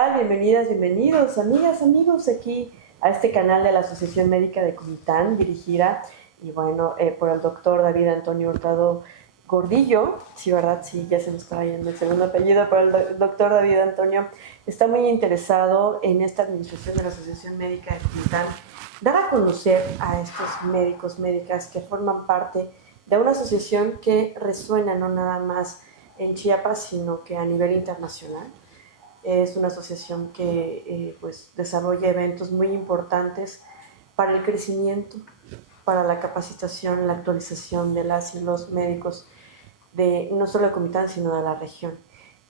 tal? Bienvenidas, bienvenidos, amigas, amigos, aquí a este canal de la Asociación Médica de Comitán, dirigida, y bueno, por el doctor David Antonio Hurtado Gordillo. Sí, ¿verdad? Sí, ya se me estaba yendo el segundo apellido, pero el doctor David Antonio está muy interesado en esta administración de la Asociación Médica de Comitán, dar a conocer a estos médicos, médicas que forman parte de una asociación que resuena no nada más en Chiapas, sino que a nivel internacional. Es una asociación que pues desarrolla eventos muy importantes para el crecimiento, para la capacitación, la actualización de las y los médicos de no solo de Comitán, sino de la región.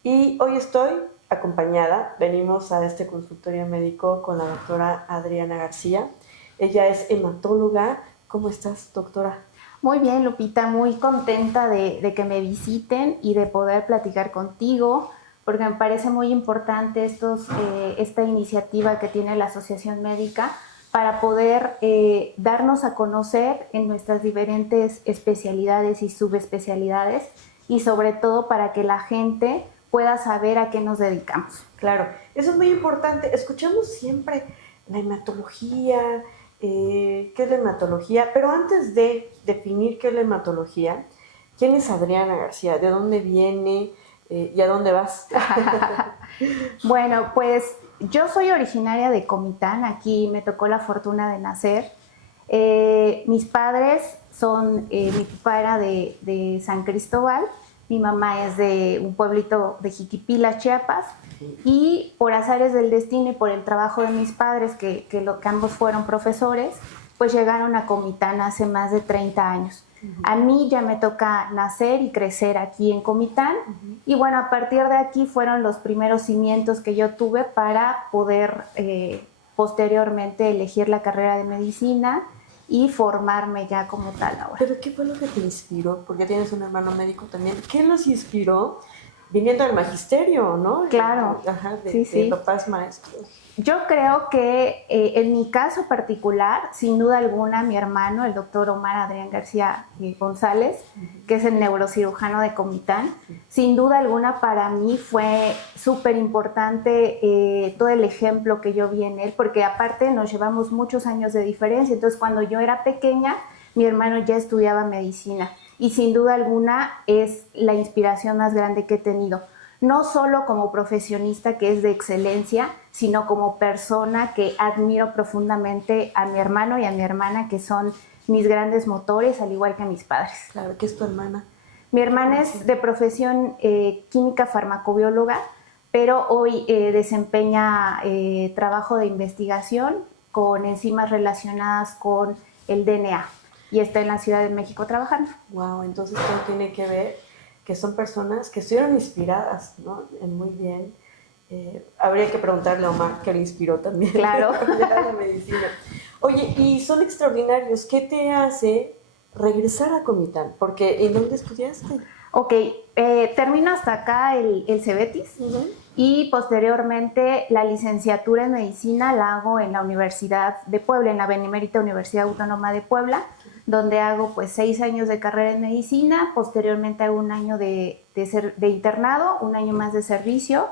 Y hoy estoy acompañada, venimos a este consultorio médico con la doctora Adriana García. Ella es hematóloga. ¿Cómo estás, doctora? Muy bien, Lupita, muy contenta de que me visiten y de poder platicar contigo, porque me parece muy importante esta iniciativa que tiene la Asociación Médica para poder darnos a conocer en nuestras diferentes especialidades y subespecialidades, y sobre todo para que la gente pueda saber a qué nos dedicamos. Claro, eso es muy importante. Escuchamos siempre la hematología, qué es la hematología, pero antes de definir qué es la hematología, ¿quién es Adriana García? ¿De dónde viene? ¿Y a dónde vas? Bueno, pues yo soy originaria de Comitán, aquí me tocó la fortuna de nacer. Mis padres mi papá era de San Cristóbal, mi mamá es de un pueblito de Jiquipila, Chiapas, y por azares del destino y por el trabajo de mis padres, que ambos fueron profesores, pues llegaron a Comitán hace más de 30 años. A mí ya me toca nacer y crecer aquí en Comitán, y bueno, a partir de aquí fueron los primeros cimientos que yo tuve para poder posteriormente elegir la carrera de medicina y formarme ya como tal ahora. ¿Pero qué fue lo que te inspiró? Porque tienes un hermano médico también. ¿Qué los inspiró? Viniendo del magisterio, ¿no? Claro, Ajá, sí. de papás maestros. Yo creo que en mi caso particular, sin duda alguna, mi hermano, el doctor Omar Adrián García González, que es el neurocirujano de Comitán, sin duda alguna para mí fue súper importante todo el ejemplo que yo vi en él, porque aparte nos llevamos muchos años de diferencia. Entonces, cuando yo era pequeña, mi hermano ya estudiaba medicina, y sin duda alguna es la inspiración más grande que he tenido. No solo como profesionista, que es de excelencia, sino como persona que admiro profundamente a mi hermano y a mi hermana, que son mis grandes motores, al igual que a mis padres. Claro, ¿qué es tu hermana? Mi hermana es de profesión química farmacobióloga, pero hoy desempeña trabajo de investigación con enzimas relacionadas con el DNA, y está en la Ciudad de México trabajando. Wow, entonces todo tiene que ver que son personas que estuvieron inspiradas, ¿no? Muy bien. Habría que preguntarle a Omar qué le inspiró también. Claro. La medicina. Oye, y son extraordinarios. ¿Qué te hace regresar a Comitán? Porque ¿en dónde estudiaste? Ok, termino hasta acá el CEBETIS, y posteriormente la licenciatura en medicina la hago en la Universidad de Puebla, en la Benemérita Universidad Autónoma de Puebla, donde hago pues 6 años de carrera en medicina. Posteriormente hago un año de internado, un año más de servicio.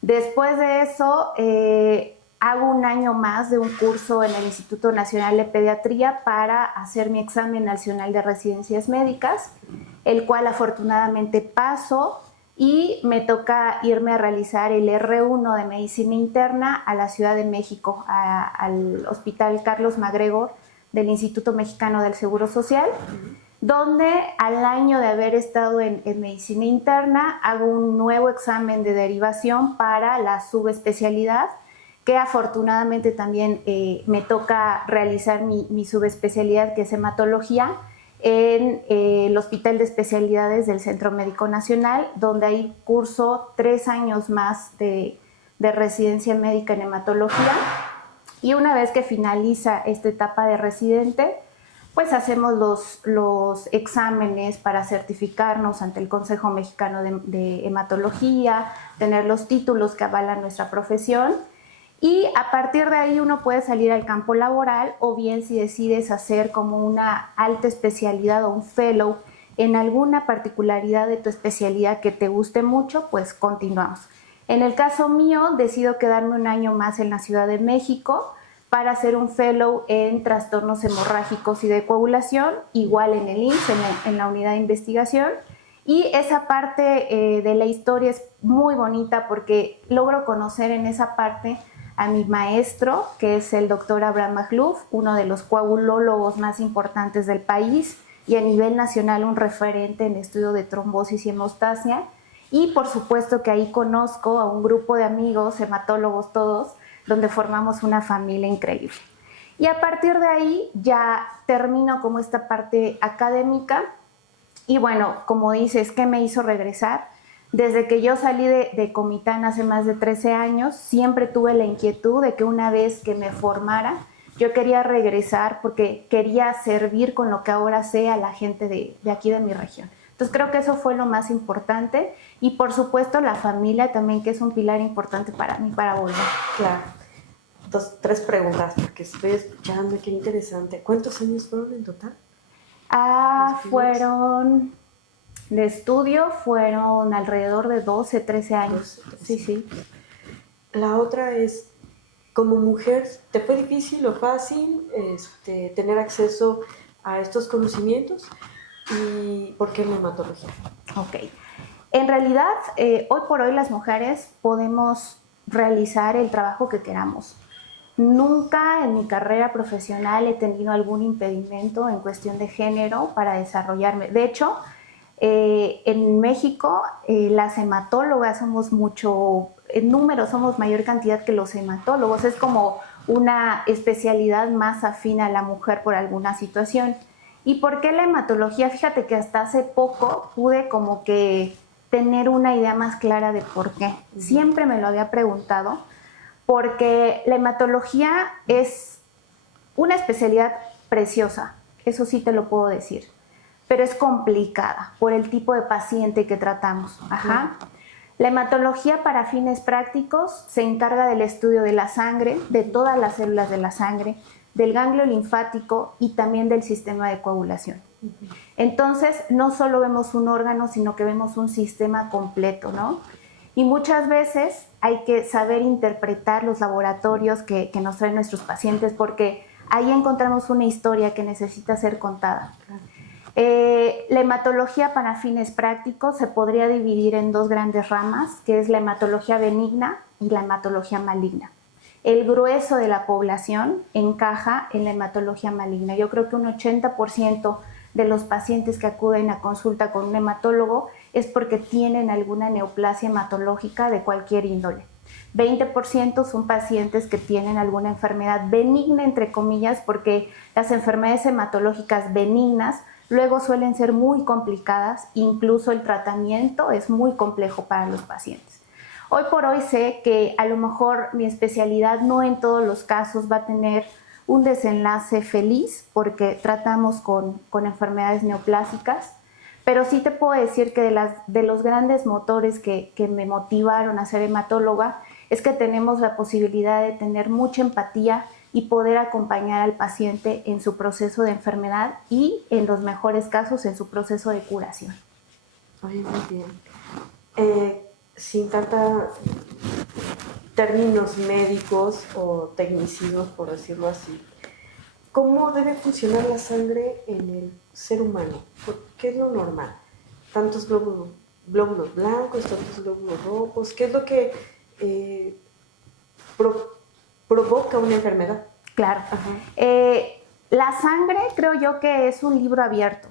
Después de eso hago un año más de un curso en el Instituto Nacional de Pediatría para hacer mi examen nacional de residencias médicas, el cual afortunadamente paso, y me toca irme a realizar el R1 de Medicina Interna a la Ciudad de México, al Hospital Carlos MacGregor del Instituto Mexicano del Seguro Social, donde al año de haber estado en medicina interna hago un nuevo examen de derivación para la subespecialidad, que afortunadamente también me toca realizar mi subespecialidad, que es hematología, en el Hospital de Especialidades del Centro Médico Nacional, donde ahí curso 3 años más de residencia médica en hematología. Y una vez que finaliza esta etapa de residente, pues hacemos los exámenes para certificarnos ante el Consejo Mexicano de Hematología, tener los títulos que avalan nuestra profesión, y a partir de ahí uno puede salir al campo laboral, o bien si decides hacer como una alta especialidad o un fellow en alguna particularidad de tu especialidad que te guste mucho, pues continuamos. En el caso mío, decido quedarme un año más en la Ciudad de México para hacer un fellow en trastornos hemorrágicos y de coagulación, igual en el IMSS, en la unidad de investigación. Y esa parte de la historia es muy bonita porque logro conocer en esa parte a mi maestro, que es el doctor Abraham Magluf, uno de los coagulólogos más importantes del país y a nivel nacional un referente en estudio de trombosis y hemostasia. Y por supuesto que ahí conozco a un grupo de amigos, hematólogos todos, donde formamos una familia increíble. Y a partir de ahí ya termino como esta parte académica. Y bueno, como dices, ¿qué me hizo regresar? Desde que yo salí de Comitán hace más de 13 años, siempre tuve la inquietud de que una vez que me formara, yo quería regresar porque quería servir con lo que ahora sé a la gente de aquí de mi región. Entonces creo que eso fue lo más importante y por supuesto la familia también, que es un pilar importante para mí para volver. Claro. Tres preguntas, porque estoy escuchando, qué interesante. ¿Cuántos años fueron en total? Fueron, de estudio, fueron alrededor de 12, 13 años. 12, 13. Sí, sí. La otra es, como mujer, ¿te fue difícil o fácil tener acceso a estos conocimientos? ¿Y por qué la hematología? Ok. En realidad, hoy por hoy las mujeres podemos realizar el trabajo que queramos. Nunca en mi carrera profesional he tenido algún impedimento en cuestión de género para desarrollarme. De hecho, en México las hematólogas somos mucho, en número somos mayor cantidad que los hematólogos. Es como una especialidad más afín a la mujer por alguna situación. ¿Y por qué la hematología? Fíjate que hasta hace poco pude como que tener una idea más clara de por qué. Siempre me lo había preguntado, porque la hematología es una especialidad preciosa, eso sí te lo puedo decir, pero es complicada por el tipo de paciente que tratamos. Ajá. La hematología para fines prácticos se encarga del estudio de la sangre, de todas las células de la sangre, del ganglio linfático y también del sistema de coagulación. Entonces, no solo vemos un órgano, sino que vemos un sistema completo, ¿no? Y muchas veces hay que saber interpretar los laboratorios que nos traen nuestros pacientes, porque ahí encontramos una historia que necesita ser contada. La hematología para fines prácticos se podría dividir en dos grandes ramas, que es la hematología benigna y la hematología maligna. El grueso de la población encaja en la hematología maligna. Yo creo que un 80% de los pacientes que acuden a consulta con un hematólogo es porque tienen alguna neoplasia hematológica de cualquier índole. 20% son pacientes que tienen alguna enfermedad benigna, entre comillas, porque las enfermedades hematológicas benignas luego suelen ser muy complicadas, incluso el tratamiento es muy complejo para los pacientes. Hoy por hoy sé que a lo mejor mi especialidad no en todos los casos va a tener un desenlace feliz porque tratamos con enfermedades neoplásicas, pero sí te puedo decir que de los grandes motores que me motivaron a ser hematóloga es que tenemos la posibilidad de tener mucha empatía y poder acompañar al paciente en su proceso de enfermedad y, en los mejores casos, en su proceso de curación. Ay, muy bien. Sin tanta términos médicos o tecnicismos, por decirlo así, ¿cómo debe funcionar la sangre en el ser humano? ¿Qué es lo normal? Tantos glóbulos blancos, tantos glóbulos rojos, ¿qué es lo que provoca una enfermedad? Claro. La sangre creo yo que es un libro abierto.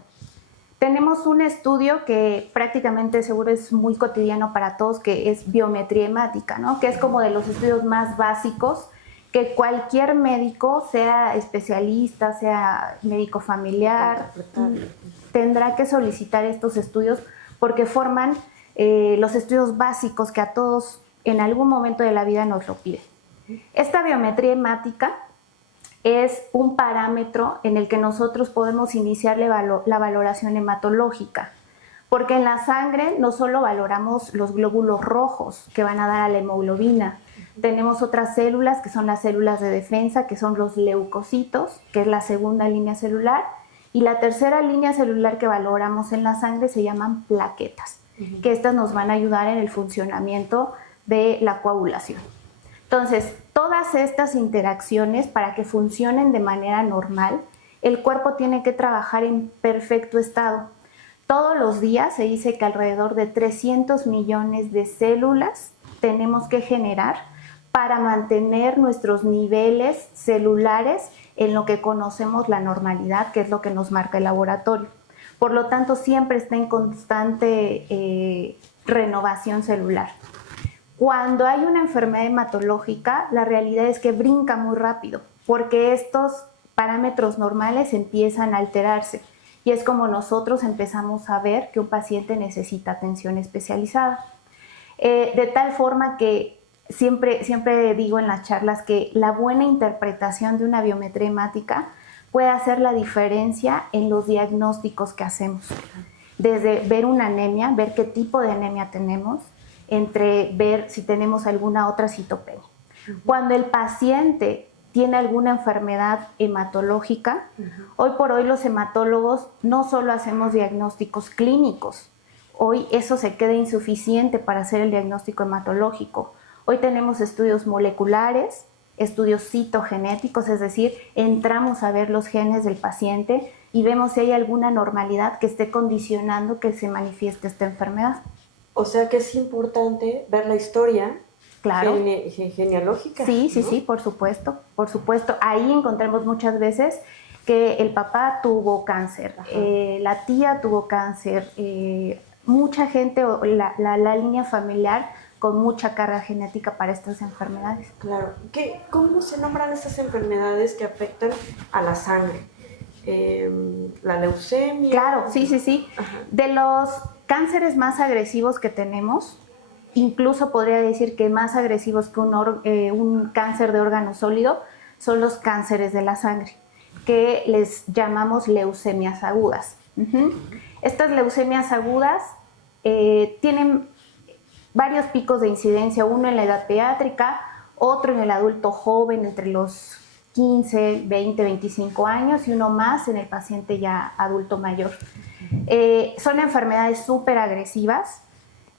Tenemos un estudio que prácticamente seguro es muy cotidiano para todos, que es biometría hemática, ¿no? Que es como de los estudios más básicos que cualquier médico, sea especialista, sea médico familiar, tendrá que solicitar estos estudios porque forman los estudios básicos que a todos en algún momento de la vida nos lo piden. Esta biometría hemática es un parámetro en el que nosotros podemos iniciar la valoración hematológica, porque en la sangre no solo valoramos los glóbulos rojos que van a dar a la hemoglobina, tenemos otras células que son las células de defensa, que son los leucocitos, que es la segunda línea celular, y la tercera línea celular que valoramos en la sangre se llaman plaquetas, que estas nos van a ayudar en el funcionamiento de la coagulación. Entonces, todas estas interacciones, para que funcionen de manera normal, el cuerpo tiene que trabajar en perfecto estado. Todos los días se dice que alrededor de 300 millones de células tenemos que generar para mantener nuestros niveles celulares en lo que conocemos la normalidad, que es lo que nos marca el laboratorio. Por lo tanto, siempre está en constante renovación celular. Cuando hay una enfermedad hematológica, la realidad es que brinca muy rápido, porque estos parámetros normales empiezan a alterarse. Y es como nosotros empezamos a ver que un paciente necesita atención especializada. De tal forma que siempre digo en las charlas que la buena interpretación de una biometría hemática puede hacer la diferencia en los diagnósticos que hacemos. Desde ver una anemia, ver qué tipo de anemia tenemos, entre ver si tenemos alguna otra citopenia. Cuando el paciente tiene alguna enfermedad hematológica, hoy por hoy los hematólogos no solo hacemos diagnósticos clínicos, hoy eso se queda insuficiente para hacer el diagnóstico hematológico. Hoy tenemos estudios moleculares, estudios citogenéticos, es decir, entramos a ver los genes del paciente y vemos si hay alguna normalidad que esté condicionando que se manifieste esta enfermedad. O sea que es importante ver la historia. Claro. Genealógica. Sí, ¿no? sí, por supuesto, por supuesto. Ahí encontramos muchas veces que el papá tuvo cáncer, la tía tuvo cáncer, mucha gente, la línea familiar con mucha carga genética para estas enfermedades. Claro. ¿Cómo se nombran estas enfermedades que afectan a la sangre? La leucemia. Claro, sí. Ajá. De los cánceres más agresivos que tenemos, incluso podría decir que más agresivos que un cáncer de órgano sólido son los cánceres de la sangre, que les llamamos leucemias agudas. Estas leucemias agudas tienen varios picos de incidencia, uno en la edad pediátrica, otro en el adulto joven entre los 15, 20, 25 años y uno más en el paciente ya adulto mayor. Son enfermedades súper agresivas.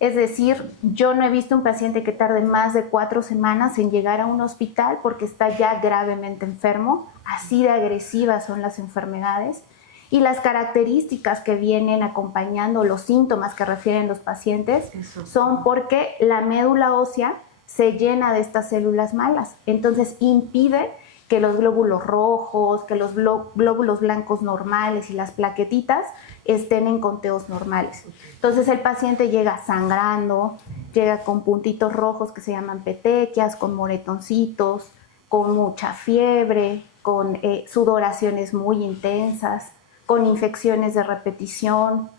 Es decir, yo no he visto un paciente que tarde más de 4 semanas en llegar a un hospital porque está ya gravemente enfermo. Así de agresivas son las enfermedades. Y las características que vienen acompañando los síntomas que refieren los pacientes son porque la médula ósea se llena de estas células malas. Entonces impide que los glóbulos rojos, que los glóbulos blancos normales y las plaquetitas estén en conteos normales. Entonces el paciente llega sangrando, llega con puntitos rojos que se llaman petequias, con moretoncitos, con mucha fiebre, con sudoraciones muy intensas, con infecciones de repetición,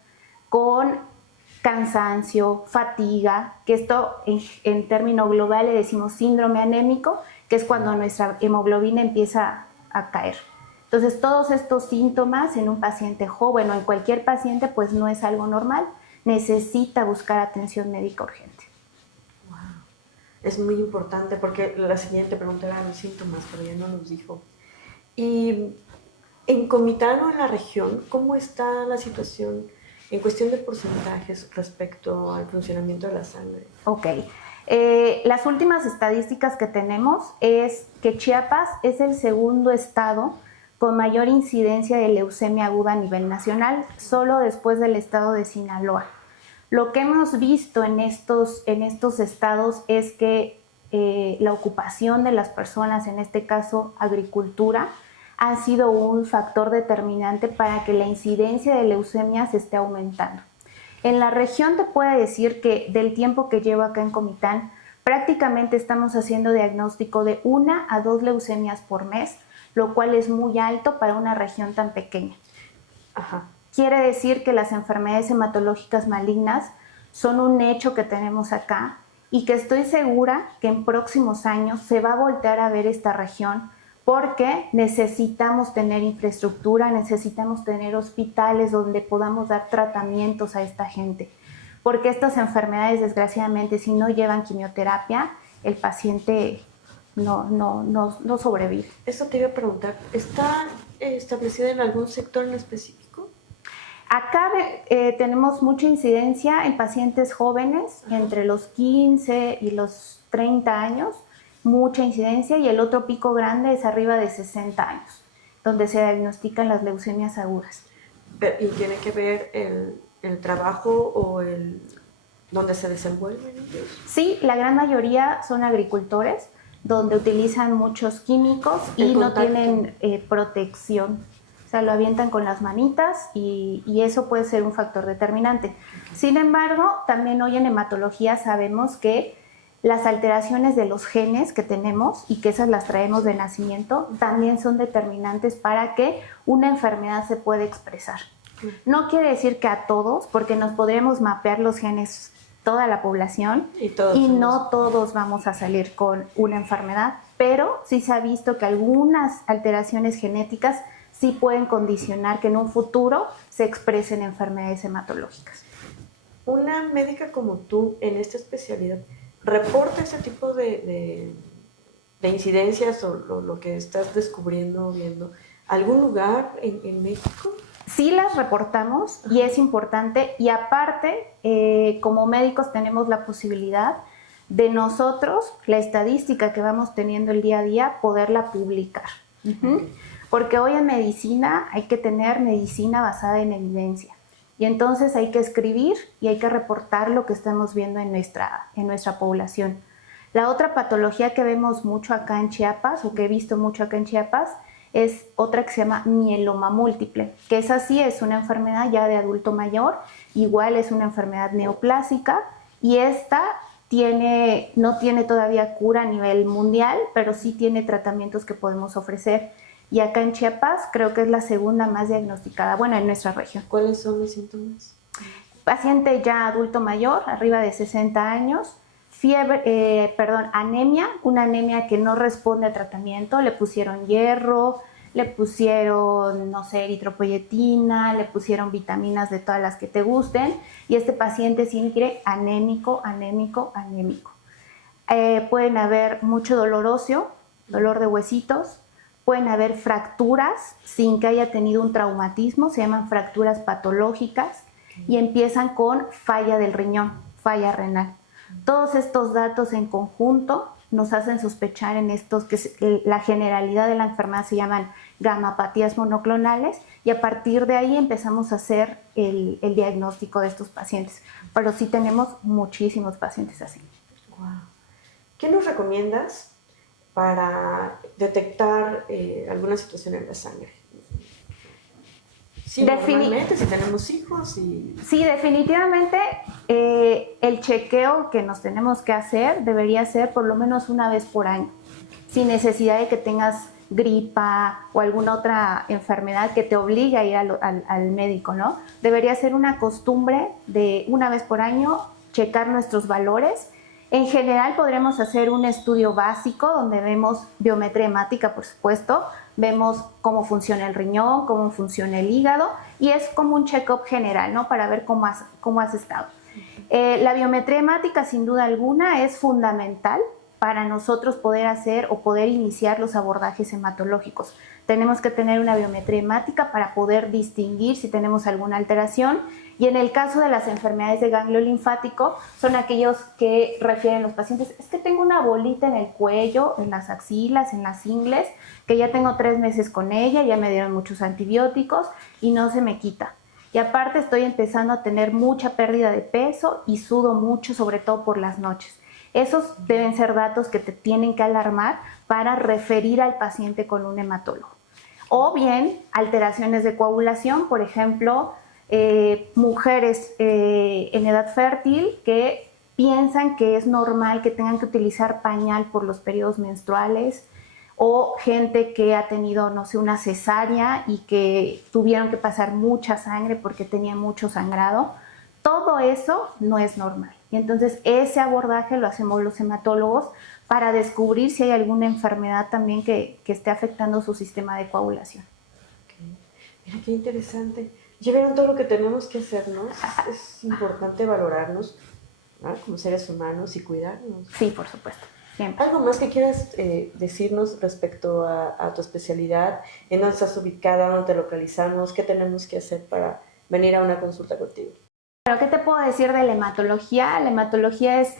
con cansancio, fatiga, que esto en término global le decimos síndrome anémico, que es cuando nuestra hemoglobina empieza a caer. Entonces, todos estos síntomas en un paciente joven o en cualquier paciente, pues no es algo normal. Necesita buscar atención médica urgente. Wow. Es muy importante porque la siguiente pregunta era los síntomas, pero ya no nos dijo. Y en Comitán o en la región, ¿cómo está la situación en cuestión de porcentajes respecto al funcionamiento de la sangre? Ok. Las últimas estadísticas que tenemos es que Chiapas es el segundo estado con mayor incidencia de leucemia aguda a nivel nacional, solo después del estado de Sinaloa. Lo que hemos visto en estos estados es que la ocupación de las personas, en este caso agricultura, ha sido un factor determinante para que la incidencia de leucemia se esté aumentando. En la región te puedo decir que del tiempo que llevo acá en Comitán, prácticamente estamos haciendo diagnóstico de 1 a 2 leucemias por mes, lo cual es muy alto para una región tan pequeña. Ajá. Quiere decir que las enfermedades hematológicas malignas son un hecho que tenemos acá y que estoy segura que en próximos años se va a voltear a ver esta región porque necesitamos tener infraestructura, necesitamos tener hospitales donde podamos dar tratamientos a esta gente. Porque estas enfermedades, desgraciadamente, si no llevan quimioterapia, el paciente no sobrevive. Eso te iba a preguntar, ¿está establecida en algún sector en específico? Acá tenemos mucha incidencia en pacientes jóvenes, entre los 15 y los 30 años, mucha incidencia, y el otro pico grande es arriba de 60 años, donde se diagnostican las leucemias agudas. ¿Y tiene que ver el trabajo o donde se desenvuelven ellos? Sí, la gran mayoría son agricultores, donde utilizan muchos químicos y no tienen protección. O sea, lo avientan con las manitas y eso puede ser un factor determinante. Sin embargo, también hoy en hematología sabemos que las alteraciones de los genes que tenemos y que esas las traemos de nacimiento también son determinantes para que una enfermedad se pueda expresar. No quiere decir que a todos, porque nos podríamos mapear los genes toda la población y no todos vamos a salir con una enfermedad, pero sí se ha visto que algunas alteraciones genéticas sí pueden condicionar que en un futuro se expresen enfermedades hematológicas. Una médica como tú en esta especialidad reporta ese tipo de incidencias o lo que estás descubriendo, viendo, ¿algún lugar en México? Sí las reportamos y es importante, y aparte, como médicos tenemos la posibilidad de nosotros, la estadística que vamos teniendo el día a día, poderla publicar. Porque hoy en medicina hay que tener medicina basada en evidencia. Y entonces hay que escribir y hay que reportar lo que estamos viendo en nuestra población. La otra patología que vemos mucho acá en Chiapas, o que he visto mucho acá en Chiapas, es otra que se llama mieloma múltiple, que esa sí es una enfermedad ya de adulto mayor, igual es una enfermedad neoplásica, y esta no tiene todavía cura a nivel mundial, pero sí tiene tratamientos que podemos ofrecer. Y acá en Chiapas creo que es la segunda más diagnosticada, bueno, en nuestra región. ¿Cuáles son los síntomas? Paciente ya adulto mayor, arriba de 60 años, anemia, una anemia que no responde al tratamiento, le pusieron hierro, le pusieron, no sé, eritropoyetina, le pusieron vitaminas de todas las que te gusten, y este paciente sigue anémico. Pueden haber mucho dolor óseo, dolor de huesitos, pueden haber fracturas sin que haya tenido un traumatismo, se llaman fracturas patológicas, y empiezan con falla del riñón, falla renal. Todos estos datos en conjunto nos hacen sospechar en estos que la generalidad de la enfermedad se llaman gamapatías monoclonales, y a partir de ahí empezamos a hacer el diagnóstico de estos pacientes. Pero sí tenemos muchísimos pacientes así. Wow. ¿Qué nos recomiendas para detectar alguna situación en la sangre? Sí, normalmente, si tenemos hijos. Sí, definitivamente el chequeo que nos tenemos que hacer debería ser por lo menos una vez por año, sin necesidad de que tengas gripa o alguna otra enfermedad que te obligue a ir al médico, ¿no? Debería ser una costumbre de una vez por año checar nuestros valores. En general podremos hacer un estudio básico donde vemos biometría hemática, por supuesto, vemos cómo funciona el riñón, cómo funciona el hígado, y es como un check-up general, ¿no? Para ver cómo has estado. La biometría hemática, sin duda alguna, es fundamental para nosotros poder hacer o poder iniciar los abordajes hematológicos. Tenemos que tener una biometría hemática para poder distinguir si tenemos alguna alteración, y en el caso de las enfermedades de ganglio linfático son aquellos que refieren los pacientes: es que tengo una bolita en el cuello, en las axilas, en las ingles, que ya tengo 3 meses con ella, ya me dieron muchos antibióticos y no se me quita. Y aparte estoy empezando a tener mucha pérdida de peso y sudo mucho, sobre todo por las noches. Esos deben ser datos que te tienen que alarmar para referir al paciente con un hematólogo. O bien alteraciones de coagulación, por ejemplo, mujeres en edad fértil que piensan que es normal que tengan que utilizar pañal por los periodos menstruales, o gente que ha tenido, no sé, una cesárea y que tuvieron que pasar mucha sangre porque tenía mucho sangrado. Todo eso no es normal. Y entonces ese abordaje lo hacemos los hematólogos para descubrir si hay alguna enfermedad también que esté afectando su sistema de coagulación. Okay. Mira, qué interesante. Ya vieron todo lo que tenemos que hacer, ¿no? Es importante valorarnos, ¿no? Como seres humanos y cuidarnos. Sí, por supuesto. Siempre. ¿Algo más que quieras decirnos respecto a tu especialidad? ¿En dónde estás ubicada? ¿Dónde te localizamos? ¿Qué tenemos que hacer para venir a una consulta contigo. Bueno, ¿qué te puedo decir de la hematología? La hematología es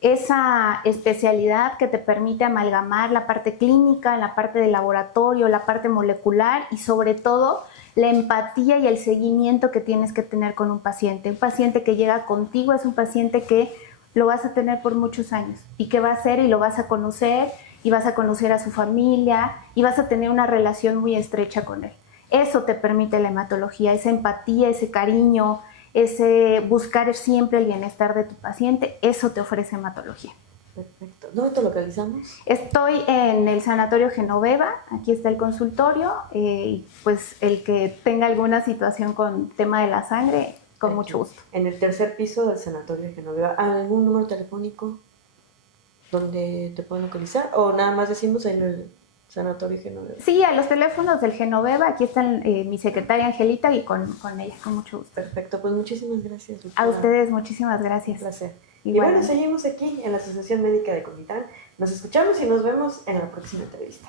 esa especialidad que te permite amalgamar la parte clínica, la parte de laboratorio, la parte molecular y sobre todo la empatía y el seguimiento que tienes que tener con un paciente. Un paciente que llega contigo es un paciente que lo vas a tener por muchos años y que va a ser y lo vas a conocer y vas a conocer a su familia y vas a tener una relación muy estrecha con él. Eso te permite la hematología, esa empatía, ese cariño, ese buscar siempre el bienestar de tu paciente, eso te ofrece hematología. Perfecto. ¿Dónde te localizamos? Estoy en el Sanatorio Genoveva, aquí está el consultorio, y pues el que tenga alguna situación con tema de la sangre, con Aquí, mucho gusto. En el tercer piso del Sanatorio Genoveva. ¿Algún número telefónico donde te pueden localizar? ¿O nada más decimos en el Sanatorio Genoveva? Sí, a los teléfonos del Genoveva, aquí está mi secretaria Angelita y con ella, con mucho gusto. Perfecto, pues muchísimas gracias, doctora. A ustedes, muchísimas gracias. Un placer. Igual. Y bueno, seguimos aquí en la Asociación Médica de Comitán. Nos escuchamos y nos vemos en la próxima entrevista.